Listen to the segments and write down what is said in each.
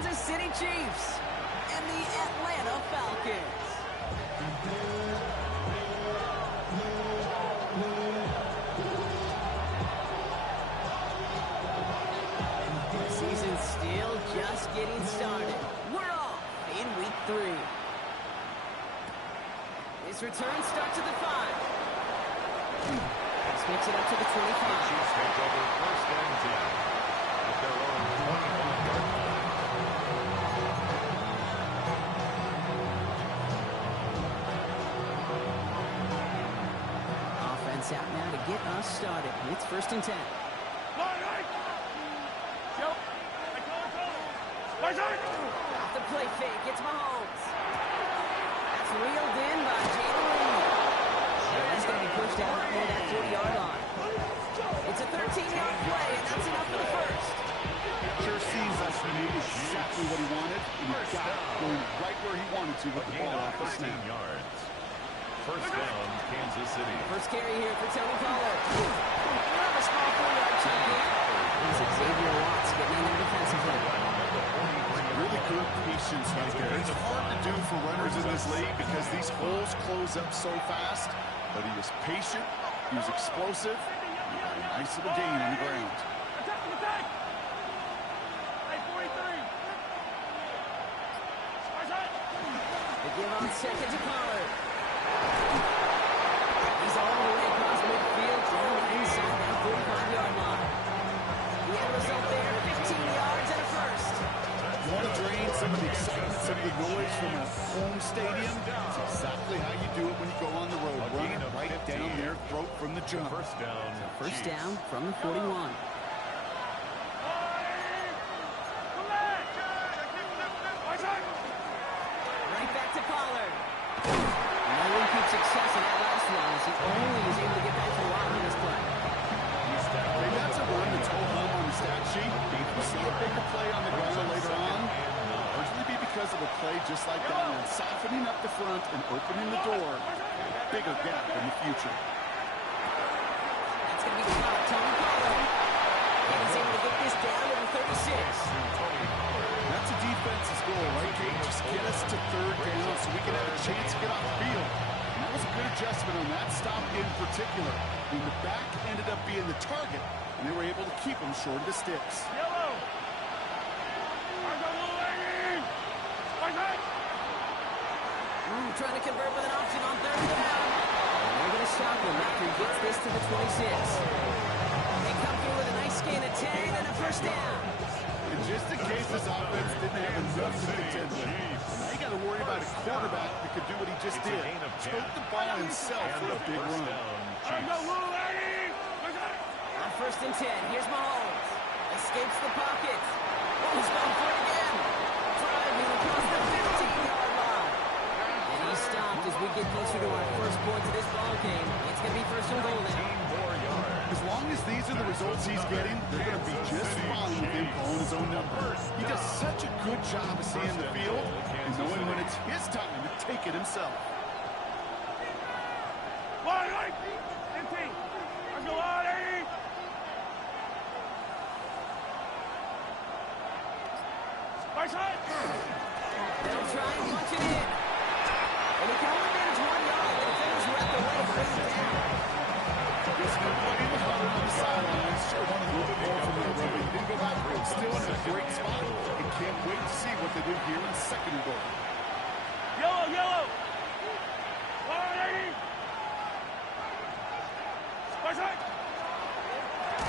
Kansas City Chiefs and the Atlanta Falcons. The season's still just getting started. We're off in week 3. This return starts at the 5. Let's mix it up to the 25. Chiefs take over first and 10 at their own 21-yard line. Offense out now to get us started. It's first and 10. Off the play fake, it's Mahomes. That's reeled in by Jalen Reed. That's going to be pushed out near that 40-yard line. It's a 13-yard play, and that's enough for the first. Sure seems like he knew exactly what he wanted, and he got it going right where he wanted to with the ball off the snap. Yards. First down, Kansas City. First carry here for Tony Pollard. A small 4-yard chunk in. This is Xavier Watts getting in there defensively. Really good patience right there. It's hard to do for runners in this league because these holes close up so fast, but he was patient, he was explosive, he got a nice little gain on the ground. They give on second to Pollard. He's all the way across midfield, down inside that 45-yard line. The end result there, 15 yards and a first. You want to drain some of the excitement, some of the noise from a home stadium? That's exactly how you do it when you go on the road. Run it right down their throat from the jump. First down. First down from the 41. Right back to Pollard. No repeat success in that last one as he only is able to get back to the line on this play. Maybe that's a run that's all home on the stat sheet. If you see a bigger play on the ground later on, it'll largely be because of a play just like that one, softening up the front and opening the door for a bigger gap in the future. That's going to be caught. Tony Pollard. And he's able to get this down to the 36. That's a defense's goal, right, Kate? Just get us to third down so we can have a chance to get off the field. And that was a good adjustment on that stop in particular. When the back ended up being the target, and they were able to keep him short of the sticks. Trying to convert with an option on third down. And they're going to stop him after he gets this to the 26. They come through with a nice gain of 10 and a first down. And just in case this offense didn't have enough to contend with, now you got to worry about a quarterback that could do what he just did. Choke the ball himself for a big run. On first and 10, here's Mahomes. Escapes the pocket. Oh, he's going for it again. Driving across the 15-yard line. And he's stopped as we get closer to our first point of this ball game. It's going to be first and goal now. As long as these are the results he's getting, they're going to be just fine with him calling his own number. He does such a good job of seeing the field and knowing when it's his time to take it himself. They'll try and punch it in. And he can only manage 1 yard. The defenders were at the way to bring it down. This nobody was running on the sidelines. Sure wanted a little bit more from the run. He didn't go back for it. Still in a great spot. And can't wait to see what they do here in second and goal. Yellow!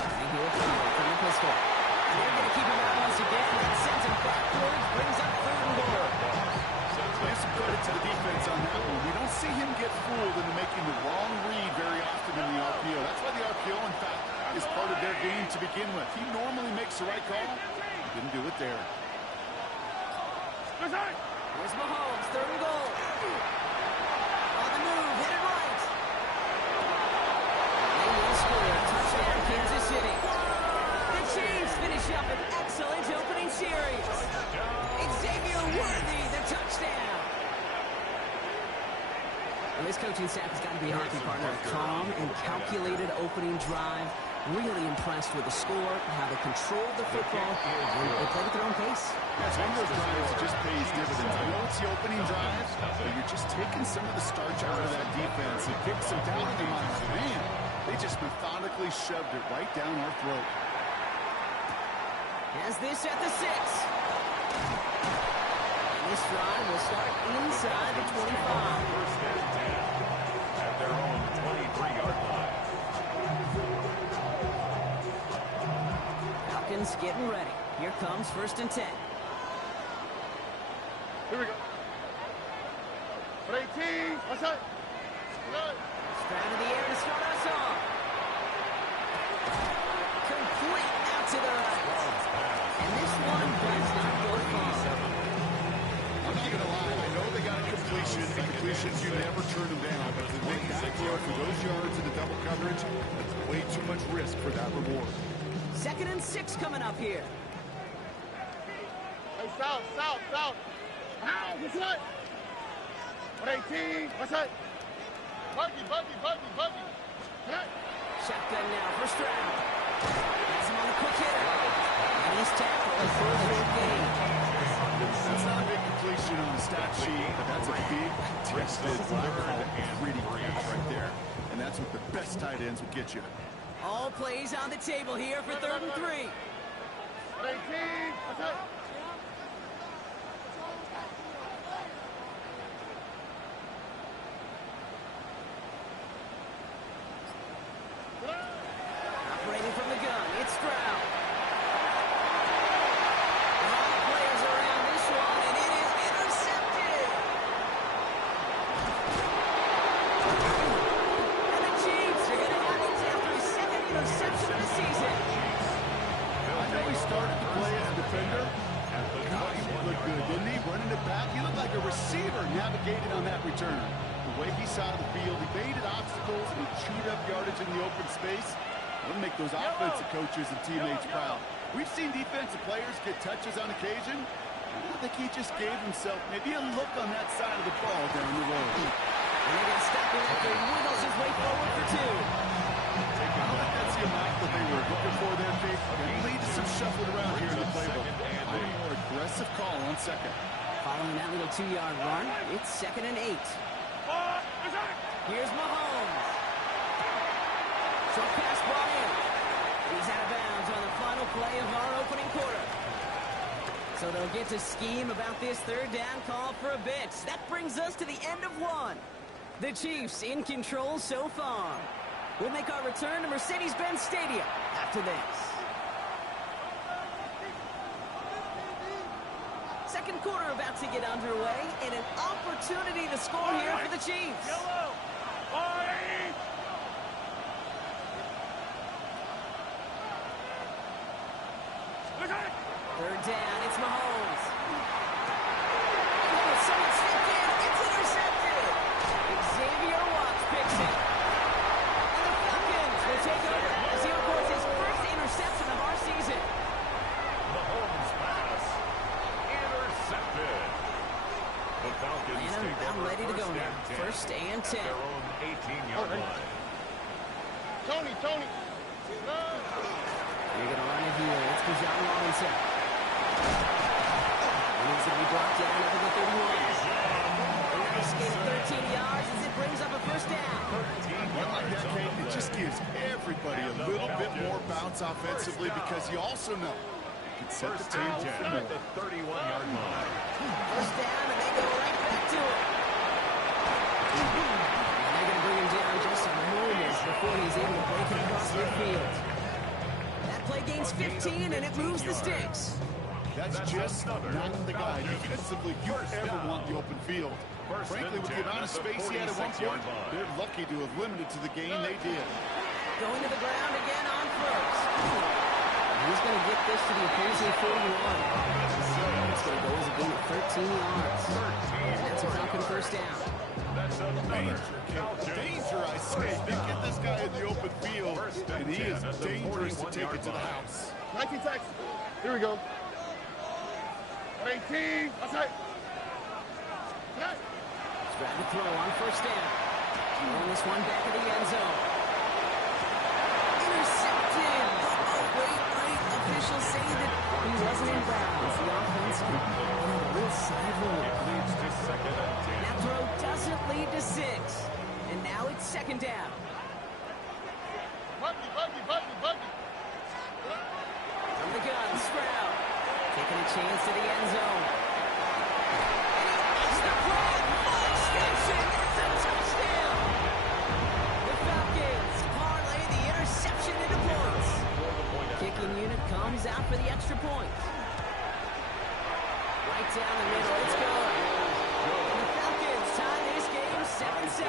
And here it comes from the pistol. And they're going to keep him out once again. That sends him backwards, brings up third and goal. Give some credit to the defense on that one. We don't see him get fooled into making the wrong read very often in the RPO. That's why the RPO, in fact, is part of their game to begin with. He normally makes the right call. He didn't do it there. Here's Mahomes, third and goal. On the move, hit it right. They will score. Touchdown, Kansas City. The Chiefs finish up an excellent opening series. Xavier Worthy, the touchdown. And this coaching staff has got to be a hockey partner. A calm and calculated opening drive. Really impressed with the score, how they controlled the football, and they played at their own pace. That's one of those drives that just pays dividends. I know it's the opening drive, but you're just taking some of the starch out of that defense. It kicks some down in your mind. Man, they just methodically shoved it right down our throat. Has this at the 6. And this drive will start inside the 25. First and 10 at their own 23-yard line. Falcons getting ready. Here comes first and 10. Here we go. 18. What's up? Straight to the air to start us off. Complete out to the right. And this one does not go far. I'm not going to lie. I know they got a completion. The completions, you never turn them down. But to make that throw for those yards in the double coverage, that's way too much risk for that reward. 2nd and 6 coming up here. Hey, south. Ow, what's up? 18. What's up? Buggy. Hey. Shotgun now for Stroud. Has him on a quick hitter. And he's tackled for a short gain. That's not a big completion on the stat sheet, but that's a big contested, what I call gritty catch right there. And that's what the best tight ends will get you. All plays on the table here for 3rd and 3. 18. What's up? Operating from the gun, it's Stroud. A lot of players around this one, and it is intercepted. And the Chiefs are going to have it after his 2nd interception of the season. I know he started to play as a defender. Gosh, he looked good, didn't he? Running it back, he looked like a receiver navigated on that return. The way he saw the field, he baited obstacles, and he chewed up yardage in the open space. It'll make those offensive coaches and teammates proud. We've seen defensive players get touches on occasion. I think he just gave himself maybe a look on that side of the ball down the road. And they're going to stop him after he wiggles his way forward for 2. I don't think that's the amount that they were looking for there, Jake. Going to lead to some shuffling around here in the playbook. A more aggressive call on 2nd. Following that little 2-yard run, it's 2nd and 8. Here's Mahomes. Short pass brought in. He's out of bounds on the final play of our opening quarter. So they'll get to scheme about this 3rd down call for a bit. That brings us to the end of 1. The Chiefs in control so far. We'll make our return to Mercedes-Benz Stadium after this. 2nd quarter about to get underway, and an opportunity to score here for the Chiefs. Yellow. 3rd down, it's Mahomes. Oh, someone stepped in. It's intercepted. Xavier Watts picks it. And the Falcons will take over as he records his 1st interception of our season. Mahomes pass. Intercepted. The Falcons And take I'm over ready to go now. 1st and 10. their own 18-yard line. Tony. You're going to run it here. It's Bijan Robinson. And he's going to be brought down over the 31. A nice gain of 13 yards as it brings up a 1st down. I like that, Kate. It just gives everybody a little bit more bounce offensively because you also know you can set the table for at more. the 31-yard line. 1st down, and they go right back to it. And they're going to bring him down just a moment before he's able to break it across midfield. That play gains 15, and it moves the sticks. That's just not the guy defensively you ever want the open field. Frankly, with the amount of space he had at one point, they're lucky to have limited to the gain they did. Going to the ground again on 1st. He's going to get this to the opposing 41. It's going to go as a gain of 13 yards. And that's a Falcon 1st down. That's another Danger, I say. You get this guy in the open field, and he is dangerous to take it to the house. 19 seconds. Here we go. 18. What's that? Trying to throw on 1st down. Throwing this one back of the end zone. Intercepted. officials say that he wasn't in bounds. The offense had a little side roll. It leads to second and 10. That throw doesn't lead to 6. And now it's second down. Buggy, buggy, buggy, buggy. From the gun, Stroud. Taking a chance to the end zone. And he makes the play. Full extension. It's a touchdown. The Falcons parlay the interception into points. Kicking unit comes out for the extra point. Right down the middle. It's good. And the Falcons tie this game 7-7.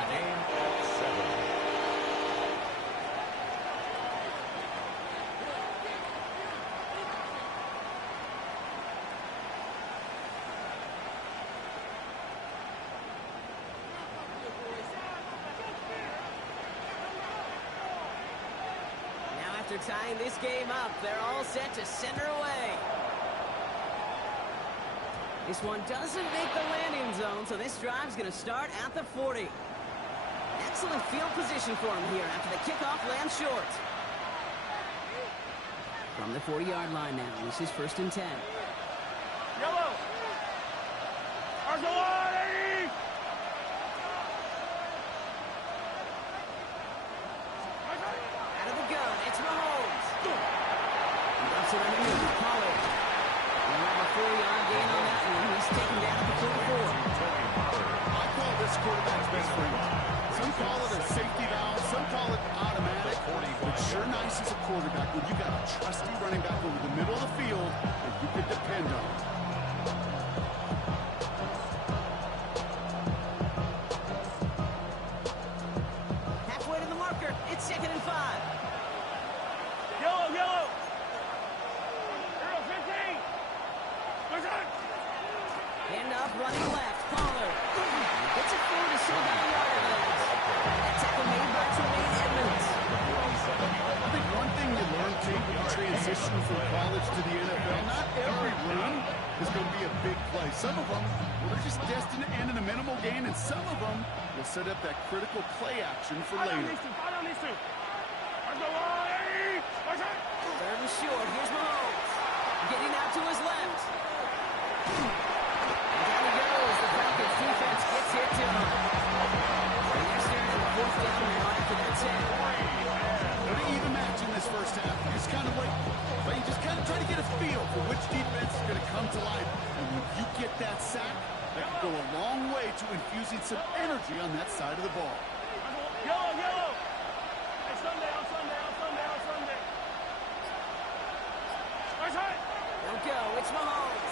After tying this game up, they're all set to send her away. This one doesn't make the landing zone, so this drive's going to start at the 40. Excellent field position for him here after the kickoff lands short. From the 40-yard line now, this is 1st and 10. Yellow. Arsolani! Out of the gun, it's Mahomes. He dumps it underneath, Pollard. He'll have a 4-yard gain on that one. He's taken down at the 44. I call this quarterback's best friend. Some call it a safety valve, some call it automatic. But sure nice as a quarterback when you got a trusty running back over the middle of the field that you can depend on. Halfway to the marker, it's 2nd and 5. Yellow, yellow. Arrow 15. Push on. Hand off, running left, Pollard. Gets it forward to so down the yard. That tackle made by Tremaine Edmonds. I think one thing you learn, Kate, when you transition from college to the NFL, not every run is going to be a big play. Some of them, well, they're just destined to end in a minimal gain, and some of them will set up that critical play action for later. Follow these two. Arsolani! Push on. 3rd and short, here's Mahomes. Getting out to his left. And down he goes. The Falcons defense gets hit to him. And they're staring at the 4th down now after that 10. Not even matching this first half. You just kind of wait. But you just kind of try to get a feel for which defense is going to come to life. And when you get that sack, that can go a long way to infusing some energy on that side of the ball. Yellow, yellow. Hey, Sunday, on Sunday, on Sunday, on Sunday. Push on. Don't go. It's Mahomes.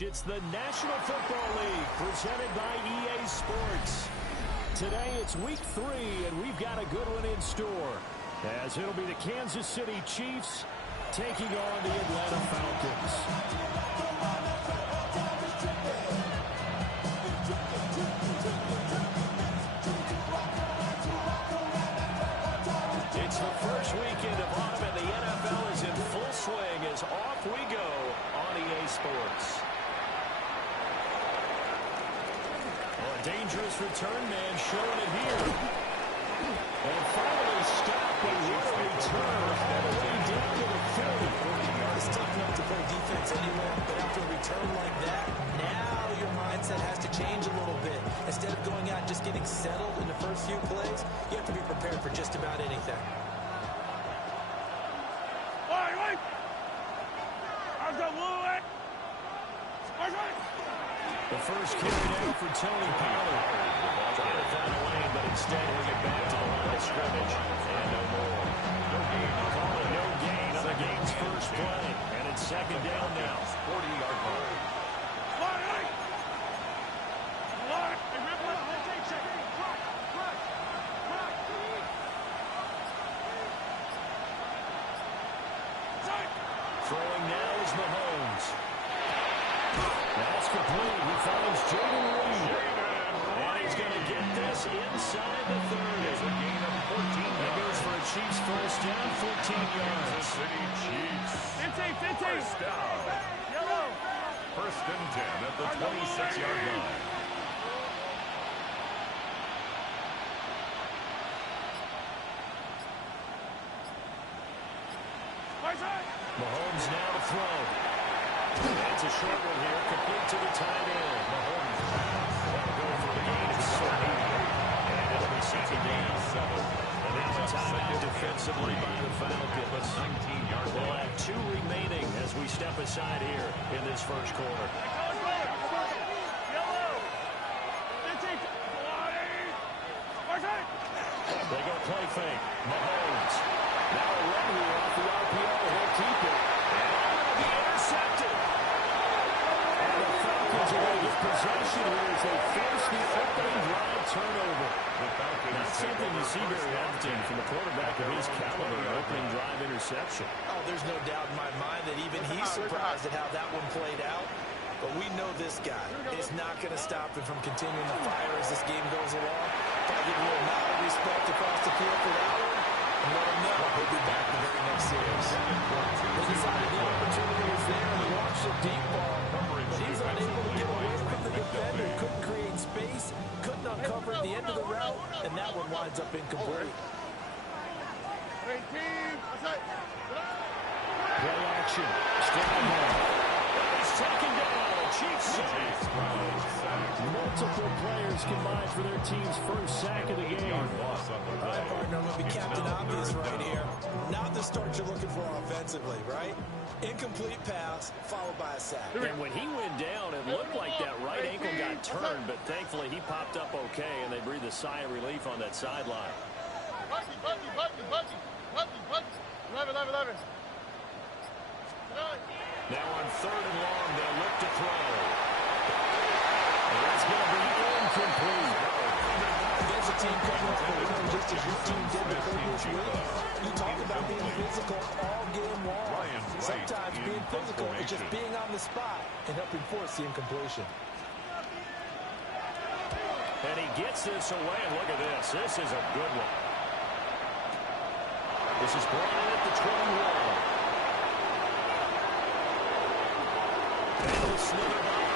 It's the National Football League presented by EA Sports. Today it's week 3, and we've got a good one in store, as it'll be the Kansas City Chiefs taking on the Atlanta Falcons. It's the first weekend of autumn, and the NFL is in full swing as off we go on EA Sports. A dangerous return man showing it here. And finally stopped, but what a return all the way down to the 30. It's tough enough to play defense anywhere, but after a return like that, now your mindset has to change a little bit. Instead of going out and just getting settled in the first few plays, you have to be prepared for just about anything. The first carry down for Tony Pollard. Trying to find a lane, but instead we get back to the line of scrimmage. And no more. No gain. Call it no gain on the game's first play. And it's second down now. 40-yard line. Throwing now is Mahomes. That's complete. He finds Jaden Reed. And he's going to get this inside the 30. It's a gain of 14 yards. That goes for a Chiefs first down, 14 yards. Kansas City Chiefs. 15. First down. Yellow. First and 10 at the 26-yard line. Mahomes now to throw. That's a short one here, complete to the tight end. Mahomes will go for the gain of 7. And it'll be second down. And now a timeout defensively by the Falcons. 19-yard We'll line. have 2 remaining as we step aside here in this first quarter. They go play fake. Mahomes. Now a run here off the RPO. He'll keep it. And it'll be intercepted. And the Falcons are going to get possession here as they force the opening drive turnover. The Falcons Not something you see very often from a quarterback of his caliber, an opening drive interception. Oh, there's no doubt in my mind that even he's surprised at how that one played out. But we know this guy is not going to stop him from continuing the fire as this game goes along. Got to give a little nod of respect across the field for that one. And let him know he'll be back the very next series. They decided the opportunity was there and launched a deep ball. But he's unable to get away from the defender. Couldn't create space. Couldn't uncover the end of the route. And that one winds up incomplete. Play action. Strong one. He's taken down. Chiefs sack. Multiple players combined for their team's first sack of the game. All right, partner, I'm going to be Captain Obvious right here. Not the start you're looking for offensively, right? Incomplete pass, followed by a sack. And when he went down, it looked like that right ankle got turned, but thankfully he popped up okay, and they breathed a sigh of relief on that sideline. Now on 3rd and long, they'll look to throw. And that's going to be incomplete. There's a team coming up for a win just as your team did the previous week. You talk about being physical all game long. Sometimes being physical is just being on the spot and helping force the incompletion. And he gets this away, and look at this. This is a good one. This is brought in at the 21. And he'll slither by.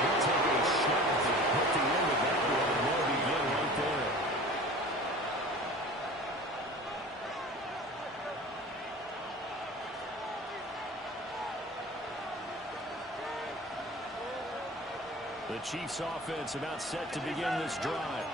He'll take a shot to put the end of that one, and they'll begin right there. The Chiefs offense about set to begin this drive.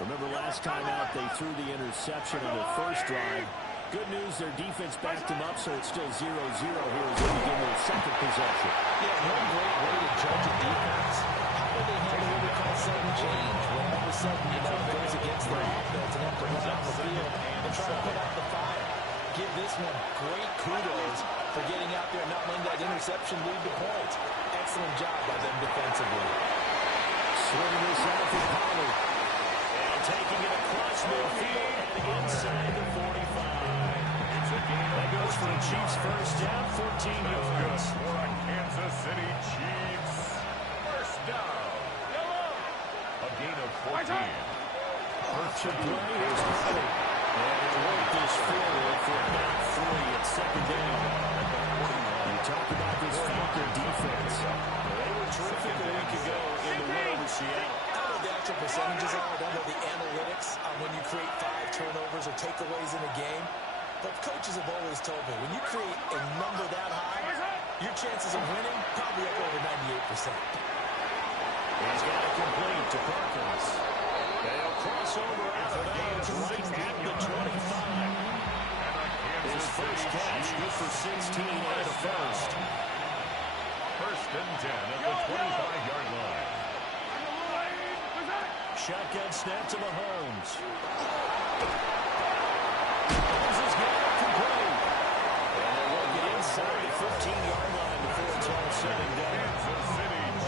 Remember last time out they threw the interception in their first drive. Good news, their defense backed them up, so it's still 0-0 here as they begin their second possession. Yeah, one great way to judge a defense. How do they handle what we call sudden change? When all of a sudden, you know, it goes against their offense and have to run down the field and try to put out the fire. Give this one great kudos for getting out there and not letting that interception lead to points. Excellent job by them defensively. Swinging this out for Pollard. And taking it across midfield and inside the 45. That goes for the Chiefs' first down, 14 yards. For a Kansas City Chiefs first down. A gain of 14. Option play is Pollard. And he'll work this forward for about 3 at second down. You talk about this Falcon defense. They were terrific a week ago in the win over Seattle. I don't know the actual percentages are. I don't know the analytics on when you create 5 turnovers or takeaways in a game. But coaches have always told me, when you create a number that high, your chances of winning probably up over 98%. He's got it complete to Perkins. They'll cross over out of bounds right at the 25. His first catch, good for 16 and a first. First and 10 at the 25-yard line. Shotgun snap to Mahomes. Mahomes has got it complete. And they'll work it inside the 15-yard line before it's all said and done.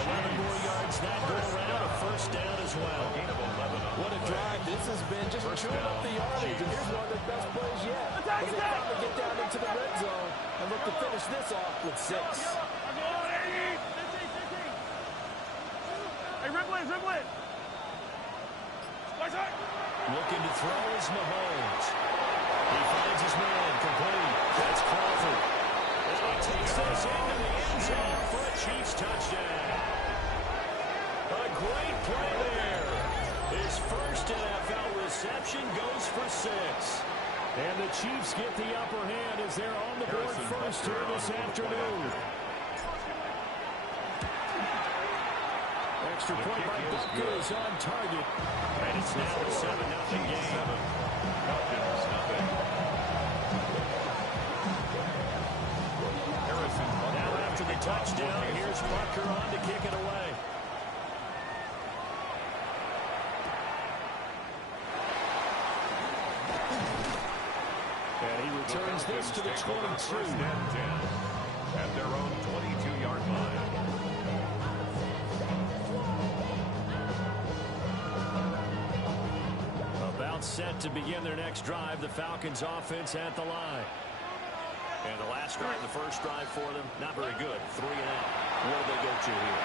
11 more yards that go around, a first down as well. What a drive this has been, just chewing up the yardage. And here's one of their best plays yet. As they finally get down into the red zone and look to finish this off with 6. Hey, Ripley. Looking to throw is Mahomes. He finds his man, complete. That's Crawford. And he takes this into the end zone for a Chiefs touchdown. A great play there. His first NFL reception goes for 6. And the Chiefs get the upper hand as they're on the board first here this afternoon. Extra point by Buckers on target. And it's now a 7-0 game. Now after the touchdown, here's Bucker on to kick it away. And he returns this to the 22. First and 10 at their own 22-yard line. About set to begin their next drive. The Falcons offense at the line. And the last drive, the first drive for them, not very good. 3 and out. Where do they go to here?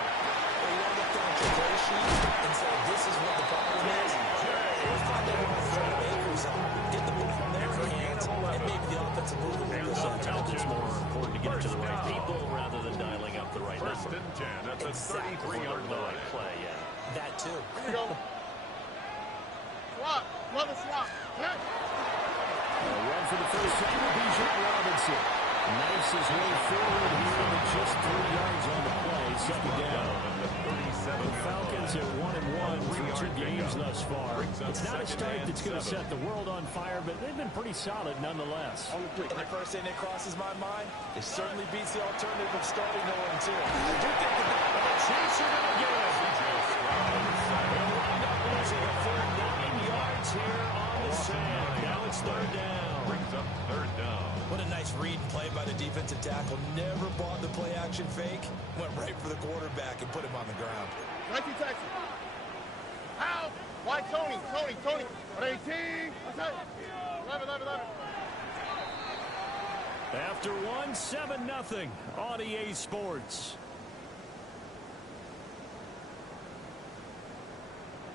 They want to look down at your play sheet and say, this is what the problem is. Let's find out what the throw makers are. Get the ball in their hands, and maybe the offensive movement will go Sometimes it's more important to get it to the right people rather than dialing up the right First number. and 10 at the 33-yard The line. right play, yeah. that too. Swap. Love a swap. A run for the first time with Bijan Robinson. Knifes his way forward here with just 3 yards on the play. Second down. The Falcons are 1-1 through 2 games thus far. It's not a start that's going to set the world on fire, but they've been pretty solid nonetheless. And the first thing that crosses my mind, it certainly beats the alternative of starting 0-2. I do think The Chiefs are going to get it. They'll wind up losing a third 9 yards here on the sand. Now it's third down. Brings up third down. What a nice read and play by the defensive tackle. Never bought the play-action fake. Went right for the quarterback and put him on the ground. 19 Texas. How? Why Tony? 18. What's that? 11. After 1, 7-0 on EA Sports.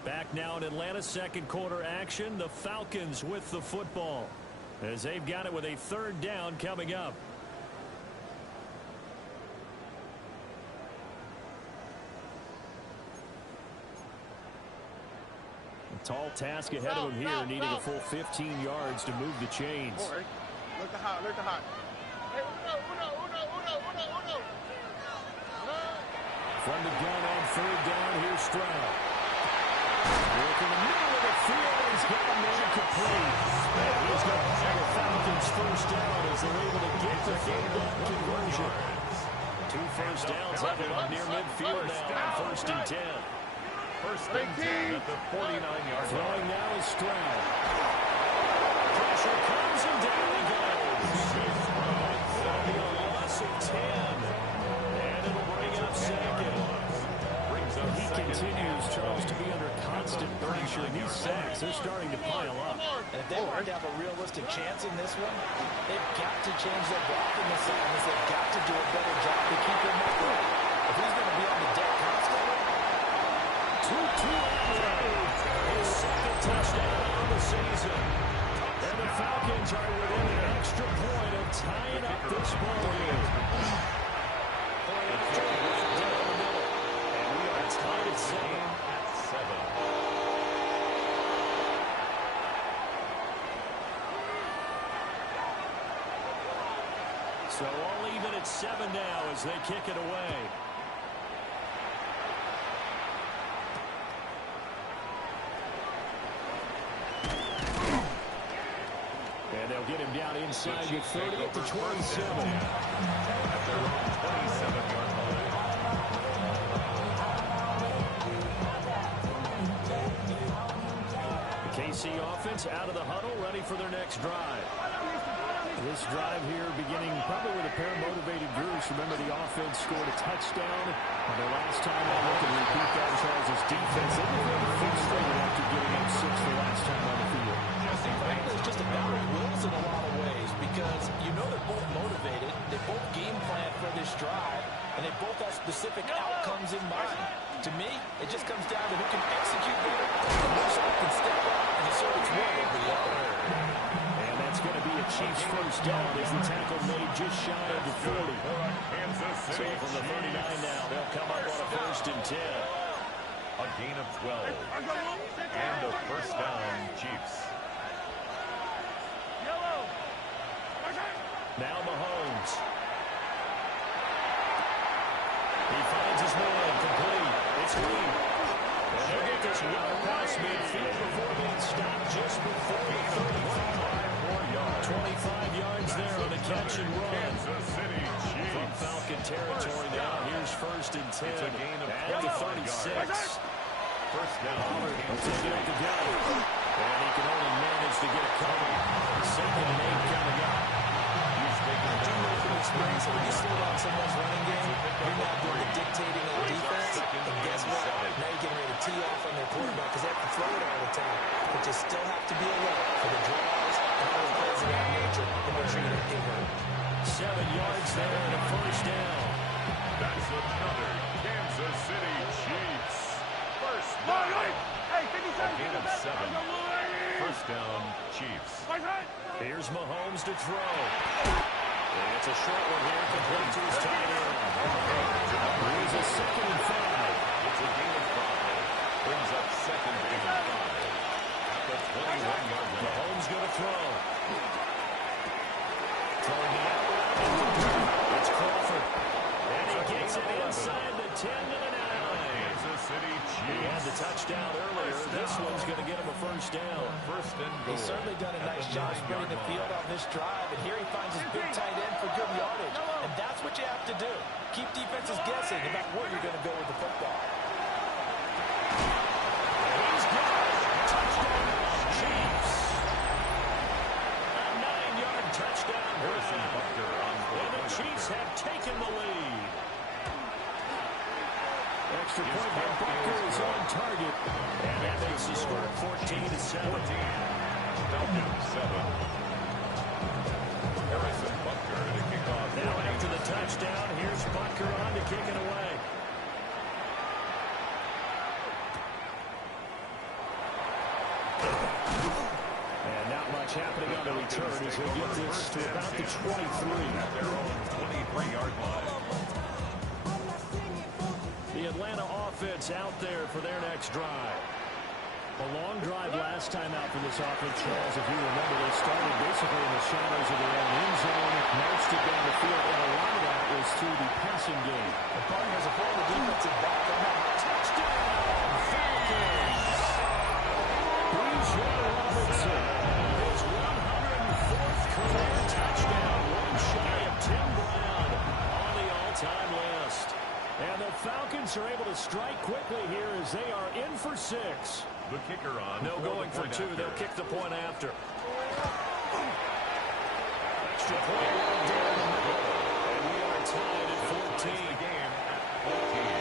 Back now in Atlanta, second quarter action. The Falcons with the football as they've got it with a third down coming up. A tall task ahead of him here, needing a full 15 yards to move the chains. Look the hot. Hey, uno. From the gun on third down, here's Stroud. Working the middle of the field, he's got a man complete. And he's going to have a Falcons first down as they're able to get the third down conversion. 2 first downs have him up near midfield now on first and 10. First and 10 at the 49-yard line. Throwing now is Stroud. Pressure comes and down he goes. That'll be a they're starting to pile up. And if they want to have a realistic chance in this one, they've got to change their blocking assignments. They've got to do a better job to keep him upright. If he's going to be on the deck constantly. 2-2 his second touchdown of the season. And the Falcons are within an extra point of tying up this ball game. And we are tied at 7. So all even at 7 now as they kick it away. And they'll get him down inside the 30 at the 27. At their own 27-yard line. The KC offense out of the huddle, ready for their next drive. This drive here beginning probably with a pair of motivated groups. Remember, the offense scored a touchdown on their last time out. Look and repeat that. Charles' defense, they were very frustrated after giving up 6 the last time on the field. Frankly, it's just a battle of wills in a lot of ways because you know they're both motivated, they both game plan for this drive, and they both have specific outcomes in mind. To me, it just comes down to who can execute better and which one can step up and assert its will over the other. And that's going to be a Chiefs first down as the tackle made just shy of the 40. So from the 39 now, they'll come up on a 1st and 10. A gain of 12. And a first down, Chiefs. Now Mahomes. He finds his man complete. It's Lee. And he'll get this well past midfield before being stopped just before the 35. 25 yards there on the catch and run. From Falcon territory now. Here's 1st and 10. It's a gain of at the 36. First down. He'll take it at the gun. And he can only manage to get a cover. 2nd and 8 coming up. I do know from experience that when you slow down someone's running game, you're not doing the dictating on defense. And guess what? Now you're getting ready to tee off on their quarterback because they have to throw it all the time. But you still have to be alert for the draws and other plays of that nature to make sure you don't get hurt. 7 yards there and a first down. That's another Kansas City Chiefs. First down. Hey, 50 A seconds. gain of 7. First down, Chiefs. Here's Mahomes to throw. It's a short one here, complete to his tight end. Here's a 2nd and 5. It's a gain of 5. Brings up 2nd and 5. At the 21-yard line. Mahomes going to throw. Throwing the out route. It's Crawford. And he gets it inside the 10 to the 9. Kansas City Chiefs. He had the touchdown earlier. This one's going to get him a first down. First and goal. He's certainly done a nice job spreading the field on this drive, and here he finds his big tight end for good yardage. And that's what you have to do. Keep defenses guessing about where you're going to go with the football. He's got it. Touchdown, Chiefs. A 9-yard touchdown run. And the Chiefs have taken the lead. Extra point by Butker is on target. And that makes the score 14-7. Falcons 7. Harrison Butker to kick off. Now after the touchdown, here's Butker on to kick it away. And not much happening on the return as he'll get this to about the 23. At their own 23-yard line. The Atlanta offense out there for their next drive. A long drive last time out for this offense, Charles. If you remember, they started basically in the shadows of their own end zone, marched it down the field, and a lot of that was through the passing game. The partners are pulling the defensive back on that. Touchdown, Falcons! Bijan Robinson, his 104th career touchdown, one shy of Tim Brown on the all-time list. And the Falcons are able to strike quickly here as they are in for 6. The kicker on. No going for 2. They'll kick the point after. Extra point right there in the middle. And we are tied at 14. The game at 14.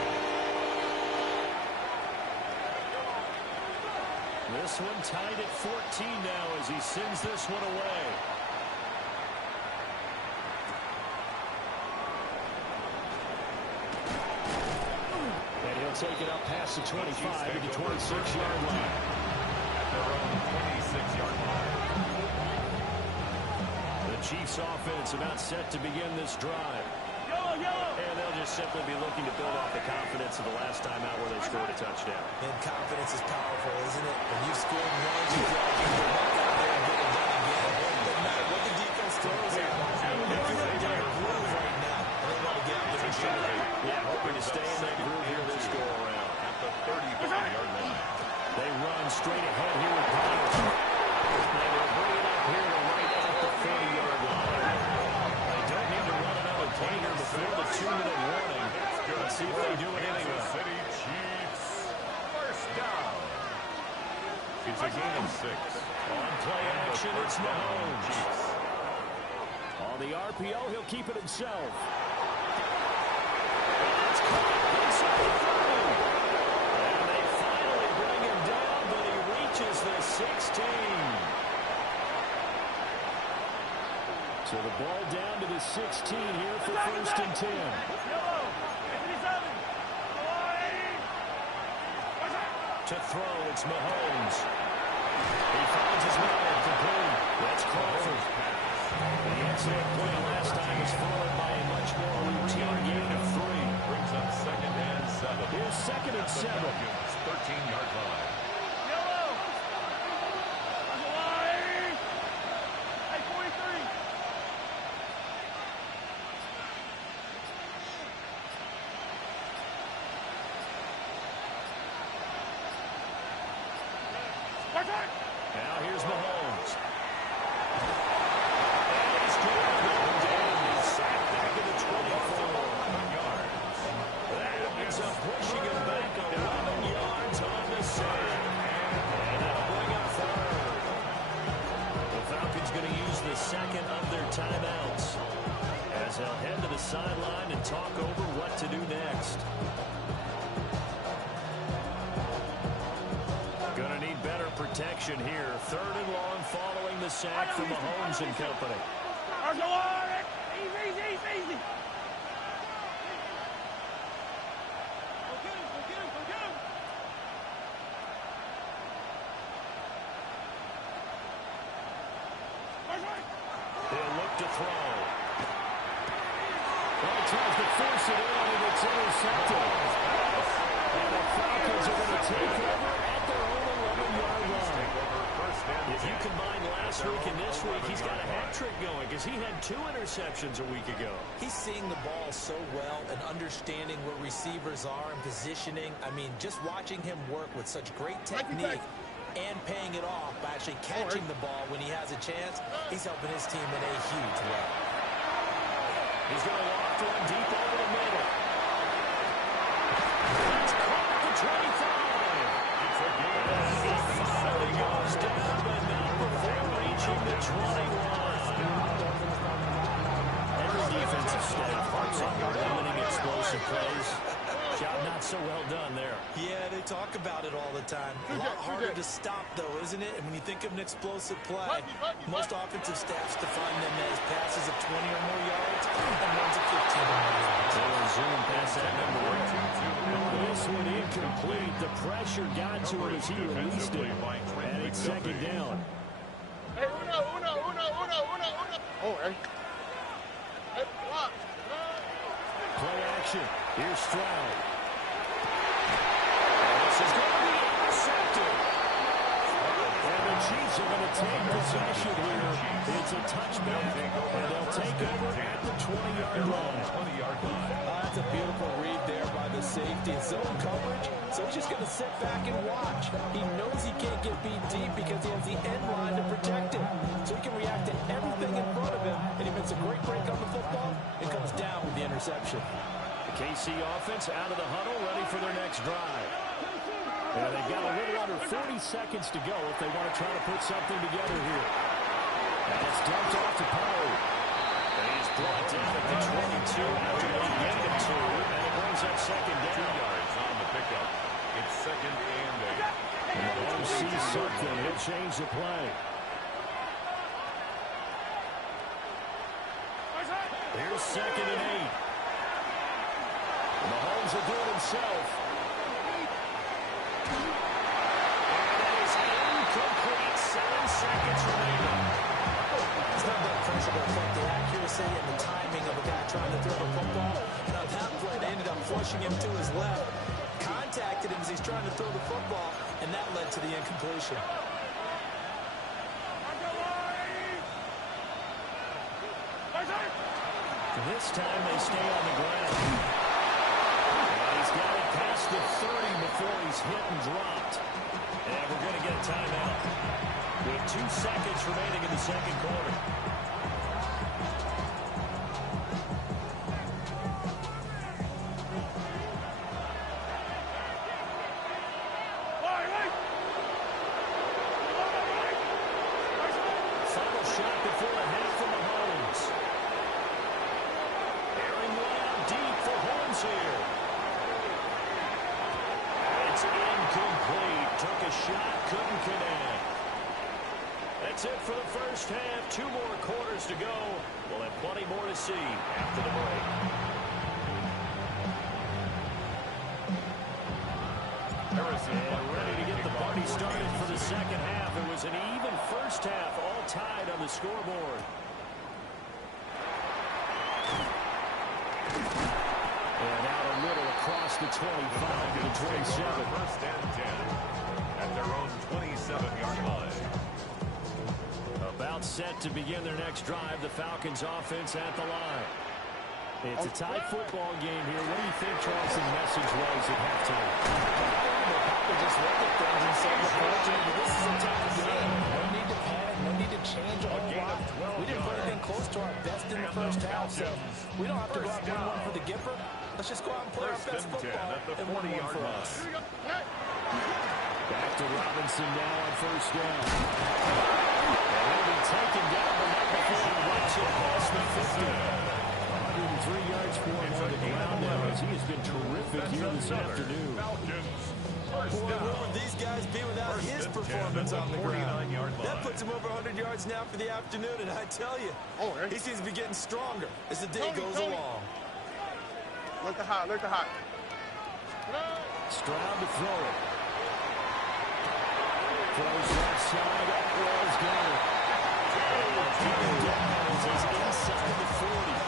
This one tied at 14 now as he sends this one away. And he'll take it up past the 25 to the 26-yard line. At their own 26-yard line. The Chiefs offense about set to begin this drive. Yellow, yellow. And they'll just simply be looking to build off the confidence of the last time out where they scored a touchdown. And confidence is powerful, isn't it? When you've scored once, you feel like you can walk out there and get it done again. No matter what the defense throws at them, they feel like they're in a groove right now. And they want to get out there and shoot it. Yeah, hoping to stay in that groove here this go-around. At the 35-yard line. They run straight ahead here with Myers. And they'll bring it up here to right at the 40-yard line. They don't need to run another play here before the 2-minute warning. Let's see if they do it anyway. Kansas City Chiefs. First down. It's a gain of 6. On play action, it's Mahomes. Chiefs. On the RPO, he'll keep it himself. And it's caught inside the 30. And they finally bring him down, but he reaches the 16. So the ball down to the 16 here for first and 10. Yellow. 57. To throw, it's Mahomes. He finds his man complete. That's Crawford. The incident point last time was followed by a much more routine gain of 3. Brings up 2nd and 7. Here's 2nd and 7. 13-yard line. Yellow. There's a line. Hey, 43. Now here's Mahomes. And he's going down. He's sacked back at the 24. That ends up pushing him back 11 yards on the sack. And that'll bring up 3rd. The Falcons going to use the 2nd of their timeouts as they'll head to the sideline and talk over what to do next. Going to need better protection here. 3rd and long following the sack from Mahomes and company. There's a line. Easy, easy, easy. Go get him, go get him, go get him. They'll look to throw. Well, he tries to force it in, and it's intercepted. And the Falcons are going to take over at their own 11-yard line. If you combine last week and this week, he's got a hat trick going because he had 2 interceptions a week ago. He's seeing the ball so well and understanding where receivers are and positioning. I mean, just watching him work with such great technique and paying it off by actually catching the ball when he has a chance, he's helping his team in a huge way. He's going to loft one deep over the middle. He's caught at the 25. He finally goes down, but not before reaching the 21. Every defensive staff harps on limiting explosive plays. Job not so well done there. Yeah, they talk about it all the time. A lot harder to stop, though, isn't it? And when you think of an explosive play, most offensive staffs define them as passes of 20 or more yards and runs of 15 or more yards. They'll zoom past that number. This one incomplete. The pressure got to him as he released it. And it's 2nd down. Hey, uno. Oh, hey. Hey, block. Play action. Here's Stroud. This is going to be intercepted. And the Chiefs are going to take possession here. It's a touchback, and they'll take over at the 20-yard line. That's a beautiful read there by the safety. Zone coverage, so he's just going to sit back and watch. He knows he can't get beat deep because he has the end line to protect him. So he can react to everything in front of him, and he makes a great break on the football and comes down with the interception. The KC offense out of the huddle, ready for their next drive. And they've got a little under 40 seconds to go if they want to try to put something together here. And it's dumped off to Poe. And he's brought down at the 22 after a gain of 2. And it brings up 2nd down. 2 yards on the pickup. It's 2nd and 8. And sees something. He'll change the play. Here's 2nd and 8. Mahomes will do it himself. And that is incomplete. 7 seconds remaining. It's not that principle, but the accuracy and the timing of a guy trying to throw the football. And on that play, they ended up flushing him to his left. Contacted him as he's trying to throw the football, and that led to the incompletion. This time they stay on the ground. And he's got it past the 30 before he's hit and dropped. And we're going to get a timeout with 2 seconds remaining in the second quarter. Final shot before the half from Mahomes. Airing one out deep for Holmes here. It's incomplete. Took a shot, couldn't connect. That's it for the first half. 2 more quarters to go. We'll have plenty more to see after the break. And ready to get the party started for the second half. It was an even first half, all tied on the scoreboard. And out a little across the 25 to the 27. 1st and 10 at their own 27-yard line. About set to begin their next drive. The Falcons offense at the line. It's a tight football game here. What do you think Charles's message was at halftime? Just look at things and say, unfortunately, this is a tough game. No need to panic. No need to change a whole lot. We didn't put anything close to our best in the first half, so we don't have to go out and win one for the Gipper. Let's just go out and play our best football and win one for us. Back to Robinson now on 1st down. And he'll be taken down the night before he runs it past the 50. 103 yards for him on the ground now as he has been terrific here this afternoon. Boy, where would these guys be without his performance on the ground? That puts him over 100 yards now for the afternoon, and I tell you, he seems to be getting stronger as the day goes along. Look at hot, look at hot. Stroud to throw it. Throws left side, Wells got it. Downs is inside the 40.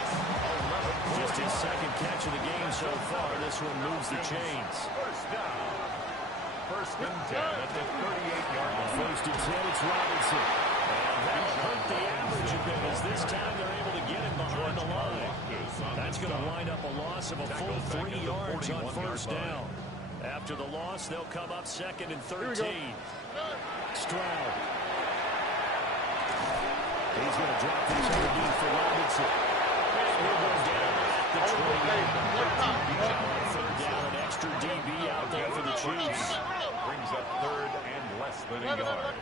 Just his 2nd catch of the game so far. This one moves the chains. 1st down. 1st and 10 at the 38-yard line. 1st and 10, it's Robinson. And that'll hurt the average a bit as this time they're able to get him behind the line. That's going to wind up a loss of a full 3 yards on 1st down. After the loss, they'll come up 2nd and 13. Stroud. He's going to drop these underneath for Robinson. And he'll go down at the 20. 3rd down, an extra DB out there for the Chiefs. Brings up 3rd and less than a yard.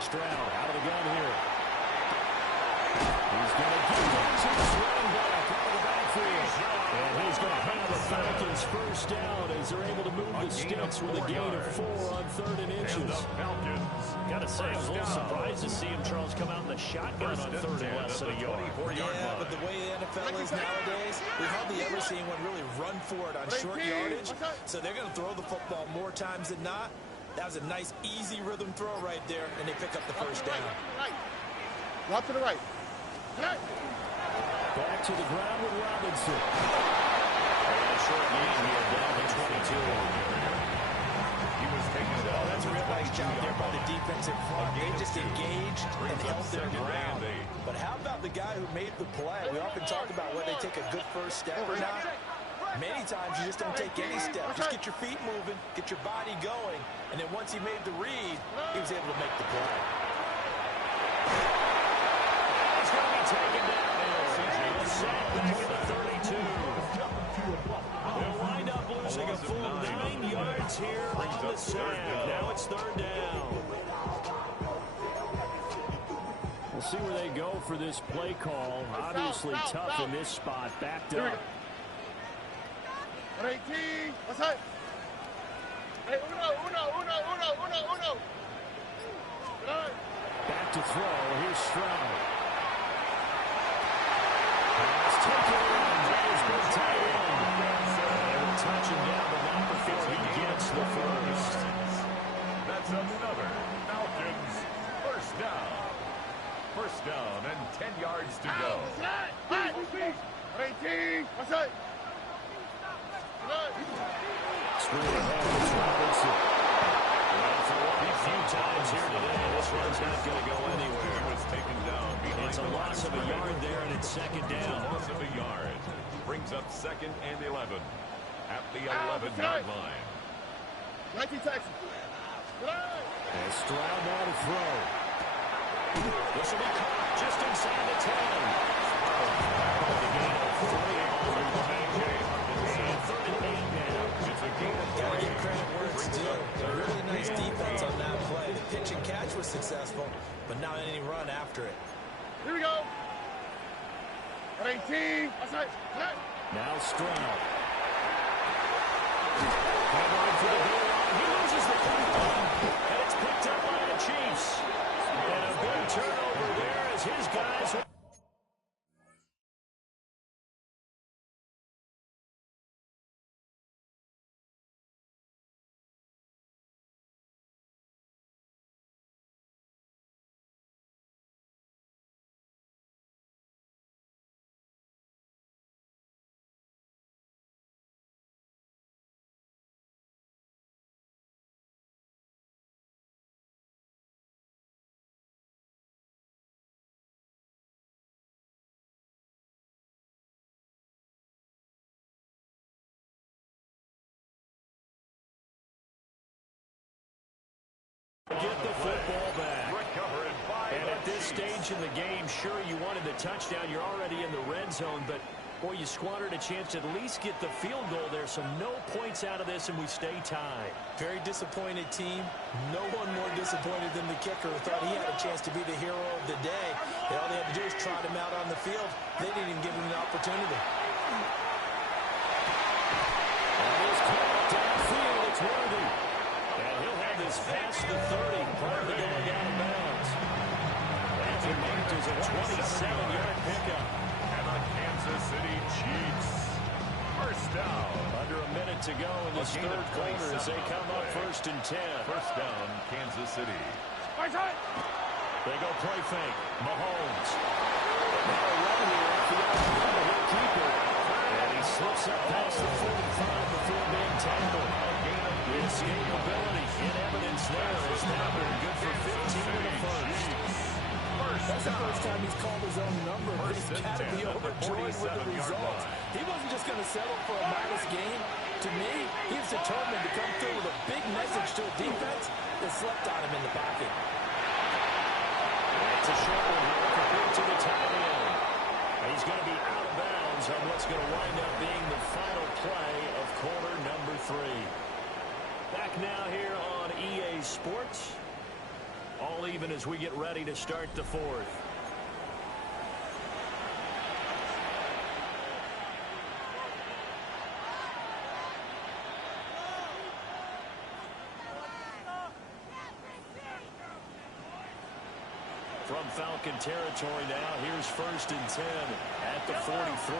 Stroud out of the gun here. He's going to get into this running back out of the backfield. And he's going to have the Falcons 1st down as they're able to move the sticks with a gain of 4 on 3rd and inches. Got to say, I was a little surprised to see him, Charles, come out in the shotgun on 3rd and less than a yard. Yeah, but the way the NFL is nowadays, we hardly ever see anyone really run for it on short yardage. So they're going to throw the football more times than not. That was a nice, easy rhythm throw right there, and they pick up the 1st down. Drop to the right. Back to the ground with Robinson. And a short gain here down to 22. He was taken down. That's a real nice job there by the defensive front. They just engaged and held their ground. But how about the guy who made the play? We often talk about whether they take a good 1st step or not. Many times you just don't take any step. Just get your feet moving, get your body going, and then once he made the read, he was able to make the play. He's going to be taken down there. Set back at the 32. They'll wind up losing a full 9 yards here on the sack. Now it's 3rd down. We'll see where they go for this play call. Obviously tough in this spot. Backed up. 118. What's that? Hey, uno. Back to throw. Here's Stroud. Pass taken in. That has been tight end. They will touch him down, but not before he gets the first. That's another Falcons first down. First down and 10 yards to go. 18. What's up? Screen ahead. It's Robinson. Well, for a few times here today, this run's not going to go anywhere. He was taken down behind It's a loss of a yard there, and it's second down. Loss of a yard. Brings up 2nd and 11 at the 11-yard line. 19 Texas. And Stroud now to throw. This will be caught just inside the 10. The gain of 3 on the game. And 3rd and 8 now. It's a gain of 3. Gotta give credit where it's due. A really nice defense on that play. The pitch and catch was successful, but not any run after it. Here we go. 18. What's up? Now Stroud. Covering for the goal line. He loses the football. And it's picked up by the Chiefs. And a big turnover there as his guys... Get the football back. And at this stage in the game, sure, you wanted the touchdown. You're already in the red zone, but, boy, you squandered a chance to at least get the field goal there. So no points out of this, and we stay tied. Very disappointed team. No one more disappointed than the kicker who thought he had a chance to be the hero of the day. And all they had to do was trot him out on the field. They didn't even give him an opportunity. That is caught downfield. It's worthy. And he'll have this past the 30 prior to going out of bounds. That's a marked as a 27-yard pickup. And the Kansas City Chiefs. First down. Under a minute to go in this third quarter as they come up 1st and 10. First down, Kansas City. They go play fake. Mahomes. Now a run here off the outside. He'll keep it. And he slips up past the 45 before being tackled. The escapability in evidence there is now been good for 15 in the first. That's the first time he's called his own number, but he's got to be overjoyed with the results. He wasn't just going to settle for a minus game. To me, he was determined to come through with a big message to a defense that slept on him in the pocket. It's a short one here compared to the tight end. And he's going to be out of bounds on what's going to wind up being the final play of quarter number 3. Back now here on EA Sports. All even as we get ready to start the 4th. From Falcon territory now, here's 1st and 10 at the 43.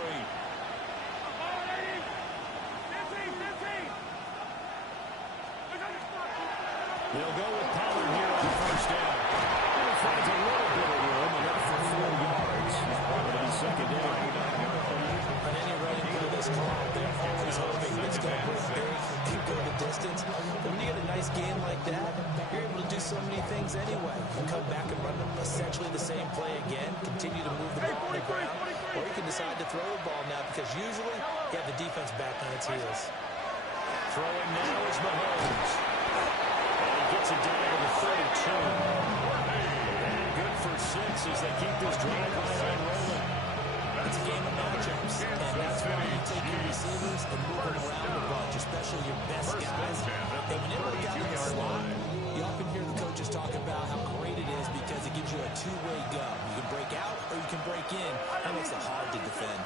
They'll go with Pollard here on 1st down. He finds a little bit of room, enough for 4 yards. But on 2nd down. On any running play this call, they're always hoping it's going to break big and go the distance. But when you get a nice game like that, you're able to do so many things anyway. You can come back and run essentially the same play again, continue to move the ball on the ground, or you can decide to throw the ball now because usually you have the defense back on its heels. Throwing now is Mahomes. And he gets it down to the 32. And good for 6 as they keep this drive line rolling. It's a game of matchups, and that's why you take your receivers and move them around a bunch, especially your best guys. And when it works out in the slot, you often hear the coaches talk about how great it is because it gives you a two-way go. You can break out or you can break in. That makes it hard to defend.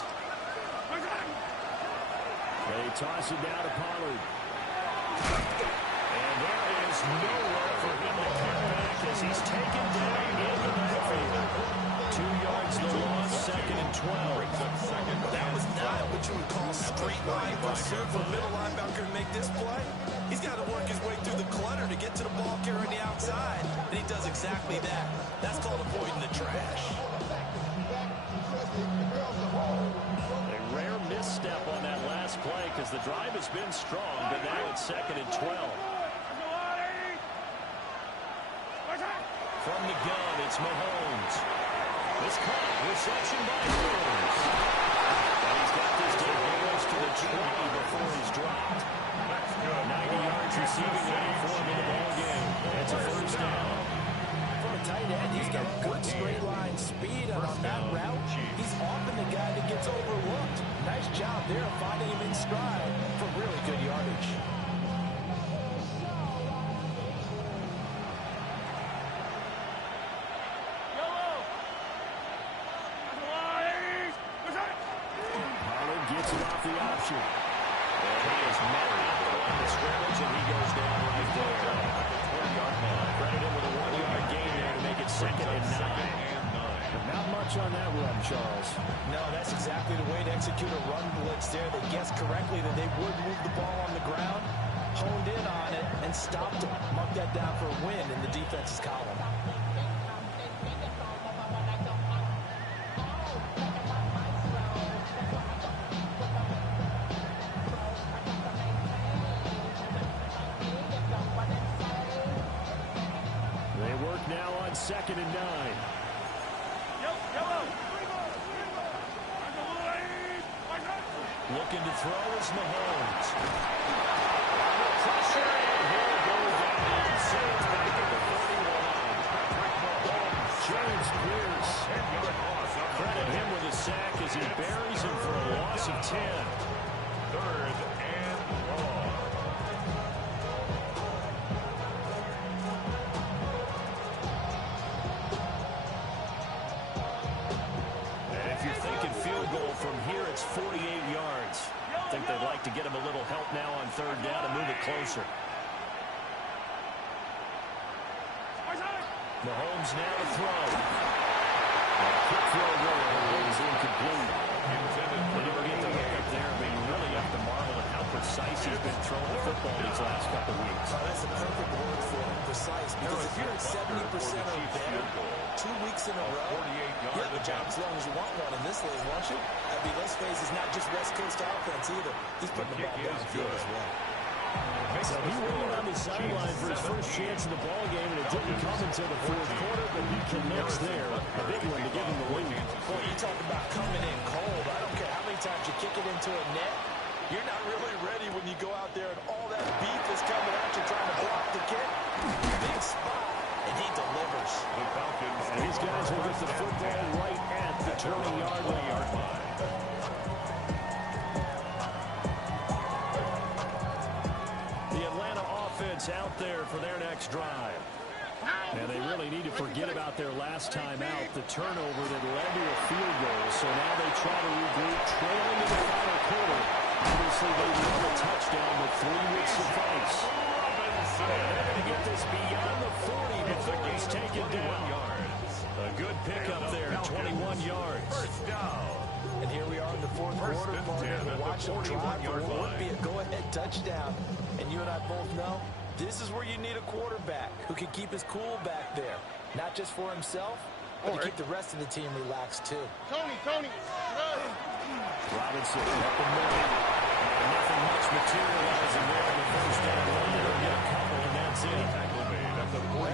They toss it down to Pollard. And there is nowhere for him to cut back as he's taken down in the backfield. 2 yards the loss, 2nd and 12. That was not what you would call straight line pursuit for a middle linebacker to make this play. He's got to work his way through the clutter to get to the ball carrier on the outside, and he does exactly that. That's called avoiding the trash. A rare misstep on that last play because the drive has been strong, but now it's 2nd and 12. From the gun, it's Mahomes. This caught, reception by Williams. And he's got this to almost to the 20 before he's dropped. 90 yards receiving ready for him in the ball game. It's a first down. For a tight end, he's got good straight line speed, and on that route, he's often the guy that gets overlooked. Nice job there of finding him in stride for really good yardage. Gets it off the option. And he is married to the line of scrimmage, and he goes down right there. 20-yard line. Credit him with a 1-yard gain there to make it 2nd and 9. Not much on that run, Charles. No, that's exactly the way to execute a run blitz there. They guessed correctly that they would move the ball on the ground, honed in on it, and stopped him. Mark that down for a win in the defense's column. Now on 2nd and 9. Looking to throw is Mahomes. Pressure, and he'll go down inside back at the 41. James Pierce. Credit him with a sack as he buries him for a loss of 10. 3rd and long. From here, it's 48 yards. I think they'd like to get him a little help now on 3rd down and move it closer. Mahomes now to throw. A quick throw there is incomplete. They never get the hook up there, but you really have to marvel at how precise he's been throwing the football these last couple of weeks. That's a perfect word for it, precise, because if you're at 70% or better 2 weeks in a row, you have a job as long as you want one in this league, won't you? I mean, let's face it, it's not just West Coast offense either. He's putting the ball downfield as well. So he waited on the sideline for his first chance in the ball game, and it didn't come until the 4th quarter, but he connects there. A big one to give him the lead. Boy, you talk about coming in cold. I don't care how many times you kick it into a net. You're not really ready when you go out there and all that beef is coming at you trying to block the kick. Big spot, and he delivers. The Falcons. And these guys will get the football right at the 20-yard line. Out there for their next drive. And they really need to forget about their last time out, the turnover that led to a field goal. So now they try to regroup, trailing in the final quarter. Obviously, they need a touchdown, but 3 would suffice. They're going to get this beyond the 40 before he's taken down. A good pickup there, 21 yards. First down. And here we are in the 4th quarter, partner. Watch them drive for what would be a go-ahead touchdown. And you and I both know this is where you need a quarterback who can keep his cool back there. Not just for himself, but to keep the rest of the team relaxed, too. Tony. Robinson up the middle. Nothing much materializing there in the first down. They'll get a couple, and that's it.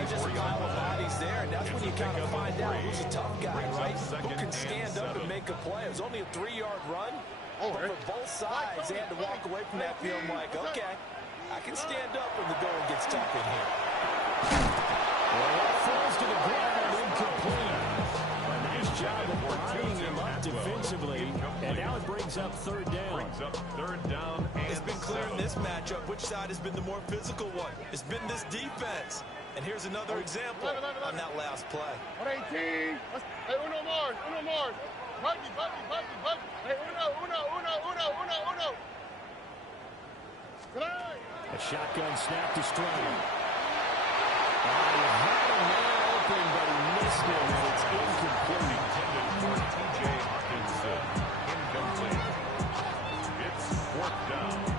There's just a pile of bodies there, and that's when you kind of find out who's a tough guy, right? Who can stand up and make a play. It was only a 3-yard run, but for both sides, they had to walk away from that feeling like, okay, I can stand up when the going gets tough in here. Well, that falls to the ground, incomplete. A nice job of tying him up defensively, and now it brings up 3rd down. It's been clear in this matchup which side has been the more physical one. It's been this defense. And here's another example on that last play. 118. Hey, uno more. Buggy. Hey, uno. Good night. A shotgun snap to Stroud. He had a man open, but he missed him, and it's incomplete. Intended for T.J. Hawkinson. Incomplete. It's 4th down.